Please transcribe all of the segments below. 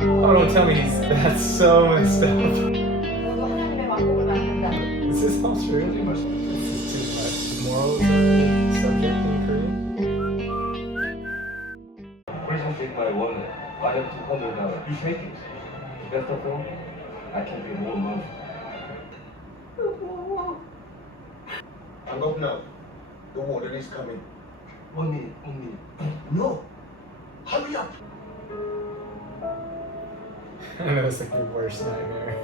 Oh, don't tell me that's so messed up. 모두 하나님의 왕국을 만든다. Is this Australian? This is too much. Morals subject in Korean? Prison take my wallet. I have $200. You take it. Best of all, I can pay more money. Hang up now. The warden is coming. 1 minute, 1 minute. No. Hurry up. I know it's like your worst nightmare.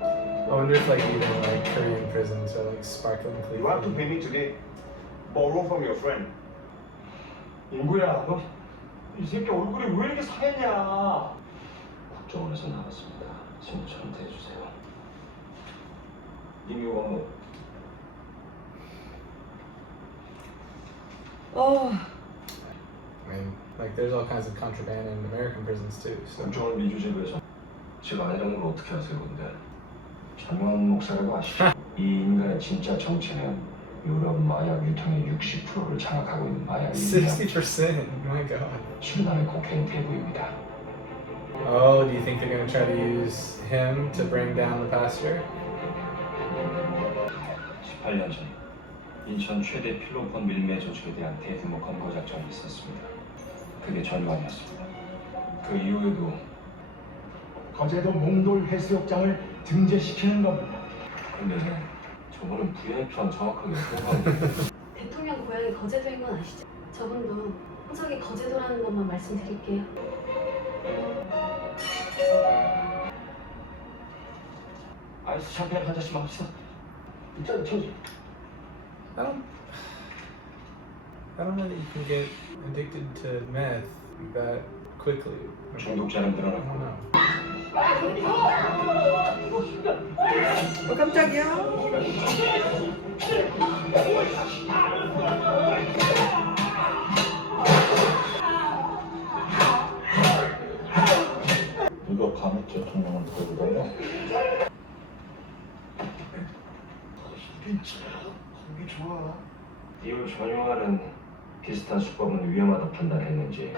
I wonder if like even like Korean prisons are like sparkling clean. You have to pay me today. Borrow from your friend. 인구야, 너 이 새끼 얼굴이 왜 이렇게 상했냐? 국정원에서 나왔습니다. 친구처럼 대해주세요. 이미 원모. I mean, like there's all kinds of contraband in American prisons too. So 국정원 미주제도에서 제가 아니라는 걸 어떻게 아세요, 근데? 전원 목사라고 아시죠? 이 인간의 진짜 정체는 유럽 마약 유통의 60%를 장악하고 있는 마약입니다. 60%. Oh my god. 신남의 코케인 대부입니다. Oh, do you think they're gonna try to use him to bring down the pastor? 18년 전 인천 최대 필로폰 밀매 조직에 대한 대규모 검거 작전이 있었습니다. 그게 전관이었습니다. 그 이후에도 거제도 몽돌 해수욕장을 등재시키는 겁니다. 근데 저번은 VIP랑 정확하게 통과하는데 대통령 고향이 거제도인 건 아시죠? 저분도 항석이 거제도라는 것만 말씀드릴게요. 아이스 샴페인 한 잔씩만 합시다. 있잖아, 쳐지. I don't know that you can get addicted to meth that quickly. 중독자는 I 늘어났고 don't know. 깜짝이야. 누가 감옥 대통령을 거기다가 이게 참 공기 좋아. 이후 전용하는 비슷한 수법은 위험하다 판단했는지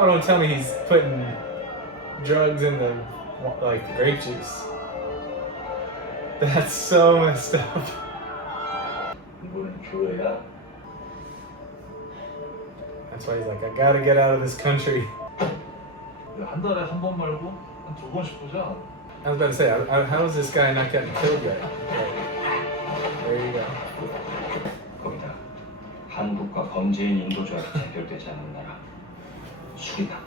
Oh, don't tell me he's putting drugs in the like the grape juice. That's so messed up. 이번엔 교회야. That's why he's like, I gotta get out of this country. 한 달에 한 번 말고 한 2번씩 보자. I was about to say, how is this guy not getting killed yet? Like, there you go. 거기다 한국과 범죄인 인도조합이 체결되지 않는 나라 수리당.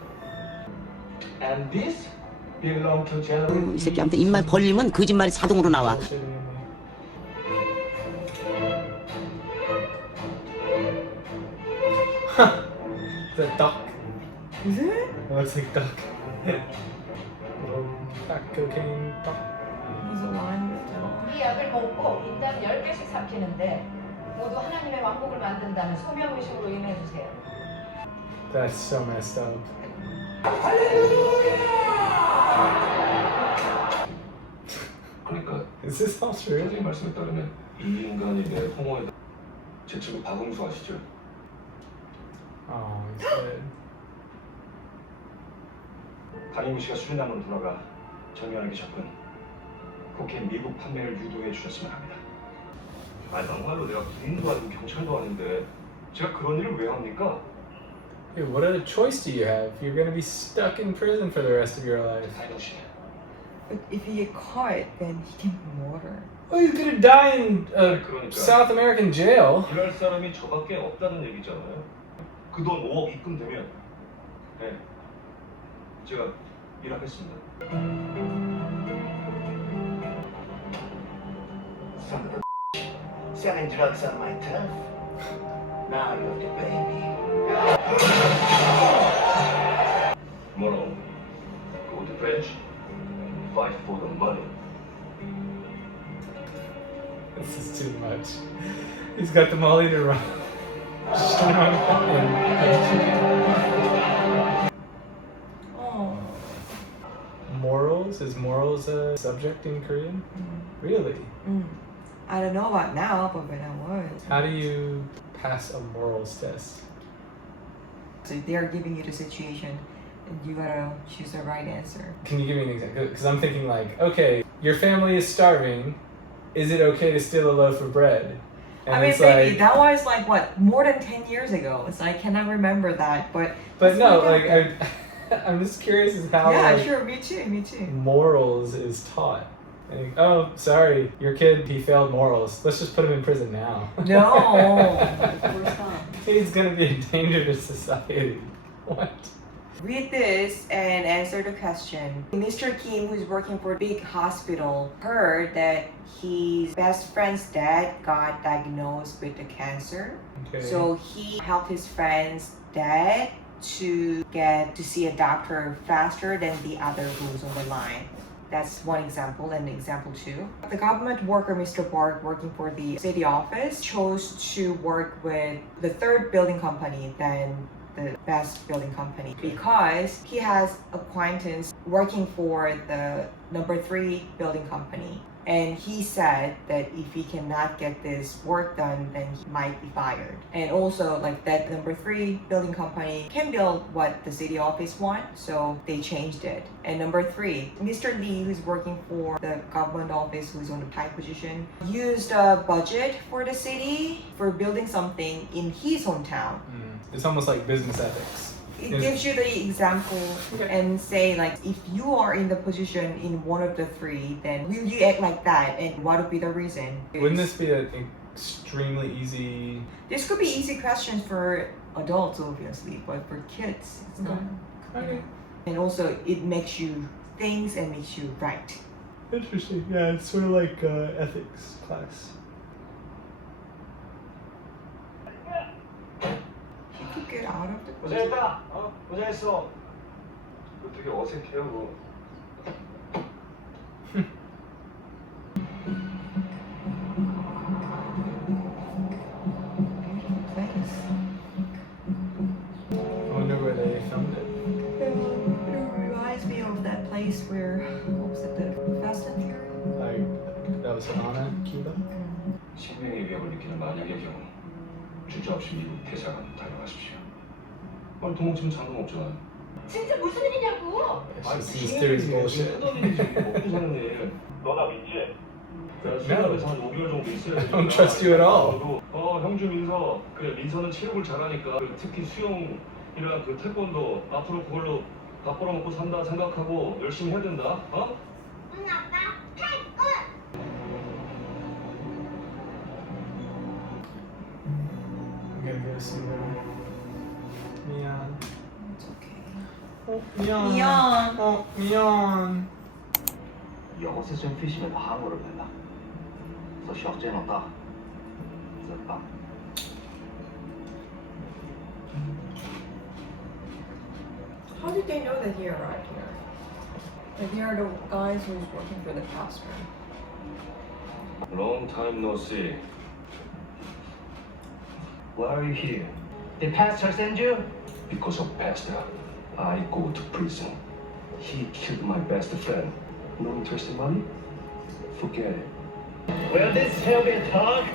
And this belong to Jeremy. 이 새끼 아무튼 입만 벌리면 거짓말이 자동으로 나와. Is that duck? Is it? It looks like duck. Little fat cocaine duck. He's aligned with it. 이 약을 먹고 인당 10개씩 삼키는데 모두 하나님의 왕국을 만든다는 소명의식으로 임해주세요. That's so messed up. 그러니까 Is this Australia? 선생님 말씀에 따르면 이 인간이 내 홍어에다 제 친구 박응수 아시죠? Oh, he's dead. 강인구 씨가 수리남으로 돌아가 정연하게 접근 코케인 미국 판매를 유도해 주셨으면 합니다. 아 정말로 내가 군인도 아니고 경찰도 아닌데 제가 그런 일을 왜 합니까? Dude, what other choice do you have? You're gonna be stuck in prison for the rest of your life. 강인구 씨 But if he get caught, then he can water. Oh, he's gonna die in a 그러니까 South American jail. 일할 사람이 저밖에 없다는 얘기잖아요. 그 돈 5억 입금되면 네 제가 일하겠습니다. Son of a selling drugs on my turf. Now you're the baby. Tomorrow, go to bench, fight for the money. This is too much. He's got them all eating wrong. Oh. Morals? Is morals a subject in Korean? Really? I don't know about now, but when I was. How do you pass a morals test? So they are giving you the situation, and you gotta choose the right answer. Can you give me an example? Because I'm thinking like, okay, your family is starving. Is it okay to steal a loaf of bread? And I mean, it's baby, like, that was like what, more than 10 years ago. So I cannot remember that, but but let's no, find out. like I'm just curious as how yeah, like, sure, me too. morals is taught. Like, oh, sorry, your kid, he failed morals. Let's just put him in prison now. No, of course not. He's gonna be a danger to society. What? Read this and answer the question. Mr. Kim, who's working for a big hospital, heard that his best friend's dad got diagnosed with the cancer. Okay. So he helped his friend's dad to get to see a doctor faster than the other who's on the line. That's one example. And example two, the government worker, Mr. Park, working for the city office, chose to work with the third building company than the best building company because he has acquaintance working for the number 3 building company. And he said that if he cannot get this work done, then he might be fired. And also, like that number 3 building company can build what the city office want, so they changed it. And number 3, Mr. Lee, who's working for the government office, who's on the high position, used a budget for the city for building something in his hometown. It's almost like business ethics. It gives you the example and say like, if you are in the position in one of the 3, then will you act like that, and what would be the reason? Wouldn't this be an extremely easy? This could be easy questions for adults, obviously, but for kids, it's not. Okay. And also, it makes you think and makes you right. Interesting. Yeah, it's sort of like ethics class. You could get out of the 고생했다. 고생했어. 되게 어색해요. 그거. place. I wonder where they filmed it. It reminds me of that place where, what was it, the Fast and Furious? Like that was Havana, Cuba. 생명의 위협을 느끼는 만약의 경우 주저없이 미국 대사관으로 달려가십시오. 도망치면 상관없잖아. 진짜 무슨 일이냐고? It's just mysterious bullshit. 먹고 사는 일. 너나 믿지? 수납에서 한 5개월 정도 있어야 돼. I don't trust you at all. 형주 민서. 그래 민서는 체력을 잘하니까 특히 수영이랑 그 태권도 앞으로 그걸로 밥 벌어먹고 산다 생각하고 열심히 해야 된다. 어? 응 아빠 태권. I'm gonna go see them. Mian. It's okay. Oh, Mian. Mian. Oh, Mian. 以后这身飞行员韩国人了，这小见老大，真棒。 How did they know that he arrived here? Like they are the guys who's working for the pastor. Long time no see. Why are you here? Did Pastor send you? Because of Pastor, I go to prison. He killed my best friend. No interest in money? Forget it. Will this help you talk?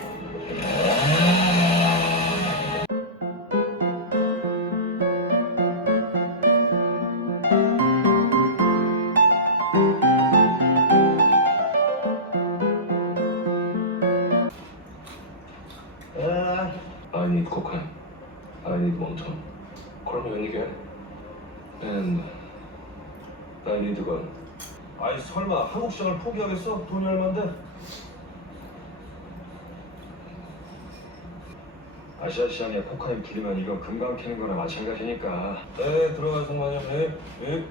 I need cocaine. I need monton. 그러면 이게 And I need a gun. 아이 설마 한국 시장을 포기하겠어? 돈이 얼만데? 아시아 시장에 코카인 풀리면 이거 금강 캐는 거나 마찬가지니까. 네 들어가요 송만영. 네. 네.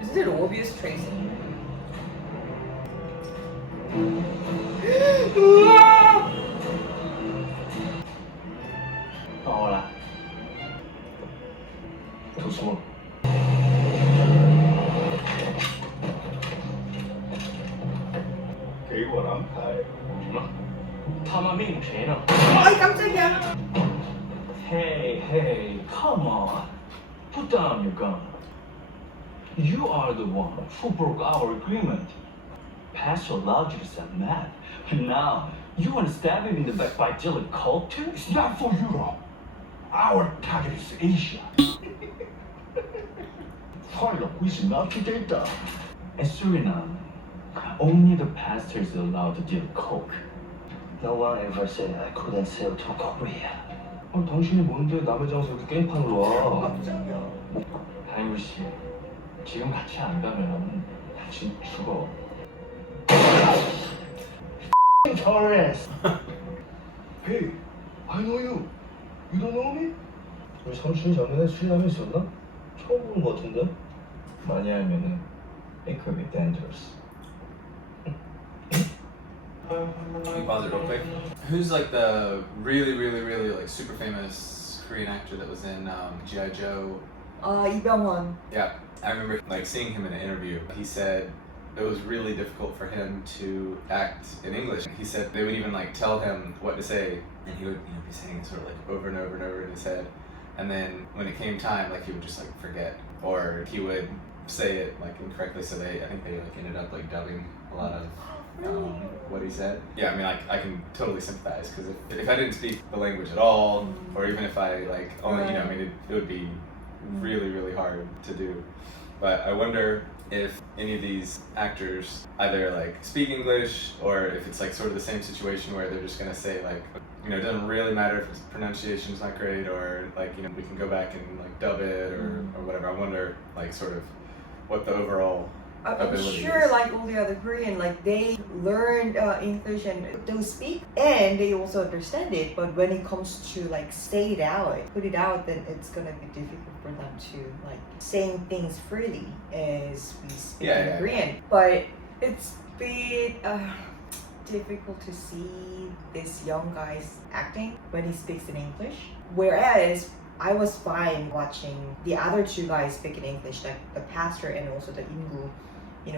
Isn't it obvious, Tracy? Hola. 더 숨어. 给我安排。什么？他妈命谁呢？ 아이 깜짝이야. Hey, hey, come on. Put down your gun. You are the one who broke our agreement. Pastor allowed you to sell mad, and now you want to stab him in the back by dealing coke too? It's not for Europe. Our target is Asia. Follow is not to data. In Suriname, only the pastor is allowed to deal coke. No one ever said I couldn't sell to Korea. 당신이 뭔데 남의 장소에 이렇게 게임판으로 와? 다이브 씨, 지금 같이 안 가면 당신 죽어. Torres. Hey, I know you. You don't know me? 우리 삼촌이 작년에 수리남에 있었나? 처음 보는 것 같은데? 많이 알면은 it could be dangerous. Let me pause it real quick. Who's like the really like super famous Korean actor that was in G.I. Joe? Lee Byung-hun. Yeah, I remember like seeing him in an interview. He said it was really difficult for him to act in English. He said they would even like tell him what to say, and he would be saying it sort of like over and over and over in his head. And then when it came time, like he would just like forget, or he would say it like incorrectly. So I think they like ended up like dubbing a lot of what he said. Yeah, I mean, I can totally sympathize because if I didn't speak the language at all, or even if I like only, I mean, it would be really hard to do. But I wonder if any of these actors either like speak English, or if it's like sort of the same situation where they're just gonna say like, it doesn't really matter if its pronunciation's not great, or like, we can go back and like dub it or whatever. I wonder like sort of what the overall I'm ability sure is. like all the other Korean, like they learned English and don't speak, and they also understand it, but when it comes to like say it out, put it out, then it's gonna be difficult for them to like saying things freely as we speak in Korean. But it's a bit difficult to see this young guy's acting when he speaks in English, whereas I was fine watching the other two guys speak in English, like the pastor and also the Ingu,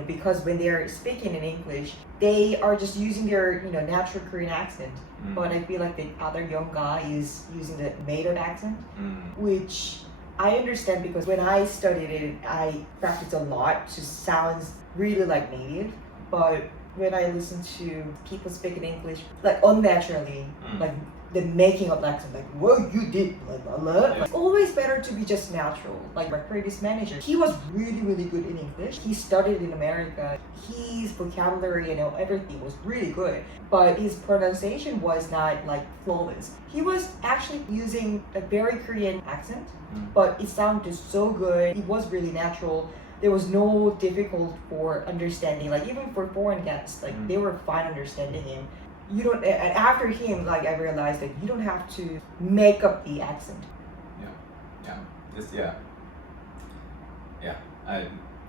because when they're speaking in English, they are just using their, natural Korean accent. But I feel like the other young guy is using the made-up accent, which I understand because when I studied it, I practiced a lot to sound really like native. But when I listen to people speaking English, like unnaturally, like the making of accent, like what you did, blah blah blah. It's always better to be just natural. Like my previous manager, he was really good in English. He studied in America. His vocabulary, everything was really good, but his pronunciation was not like flawless. He was actually using a very Korean accent, but it sounded so good. It was really natural. There was no difficult for understanding. Like even for foreign guests, like they were fine understanding him. You don't. And after him, like I realized that you don't have to make up the accent.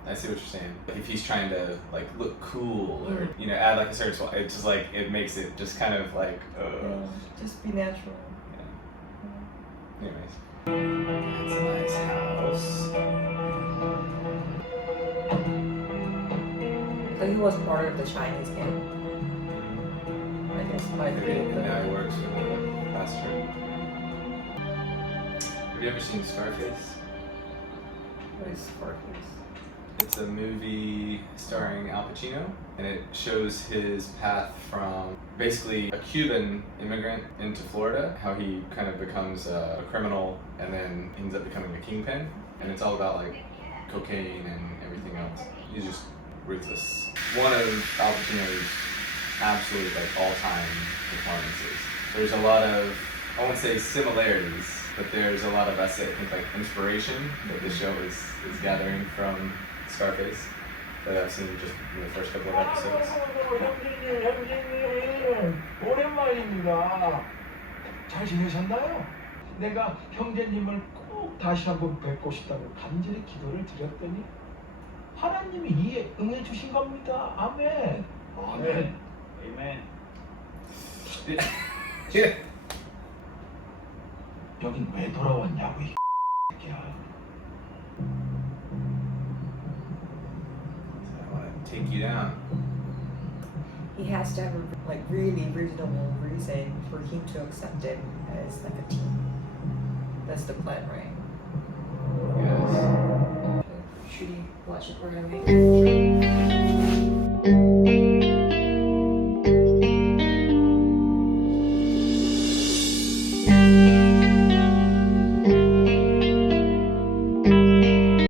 I see what you're saying. If he's trying to like look cool or add like a certain spot, it's just like it makes it just kind of like Just be natural. Anyways, it's a nice house. Like he was part of the Chinese gang. I guess by the Maybe now he works for the pastor. Have you ever seen Scarface? What is Scarface? It's a movie starring Al Pacino, and it shows his path from basically a Cuban immigrant into Florida, how he kind of becomes a criminal and then ends up becoming a kingpin. And it's all about like cocaine and everything else. He's just ruthless. One of Al Pacino's absolute like all-time performances. There's a lot of, I won't say similarities, but there's a lot of, I think like inspiration that the show is gathering from Scarface that I've seen just in the first couple of episodes. 형님, 오랜만입니다. 잘 지내셨나요? 내가 형제님을 꼭 다시 한번 뵙고 싶다고 간절히 기도를 드렸더니 하나님이 이에 응해 주신 겁니다. 아멘. 아멘. Amen. 여긴 왜 돌아왔냐고 이 새끼야. I want to take you down. He has to have a like really reasonable reason for him to accept it as like a team. That's the plan, right? Yes. Shooting what? watch it. We're gonna make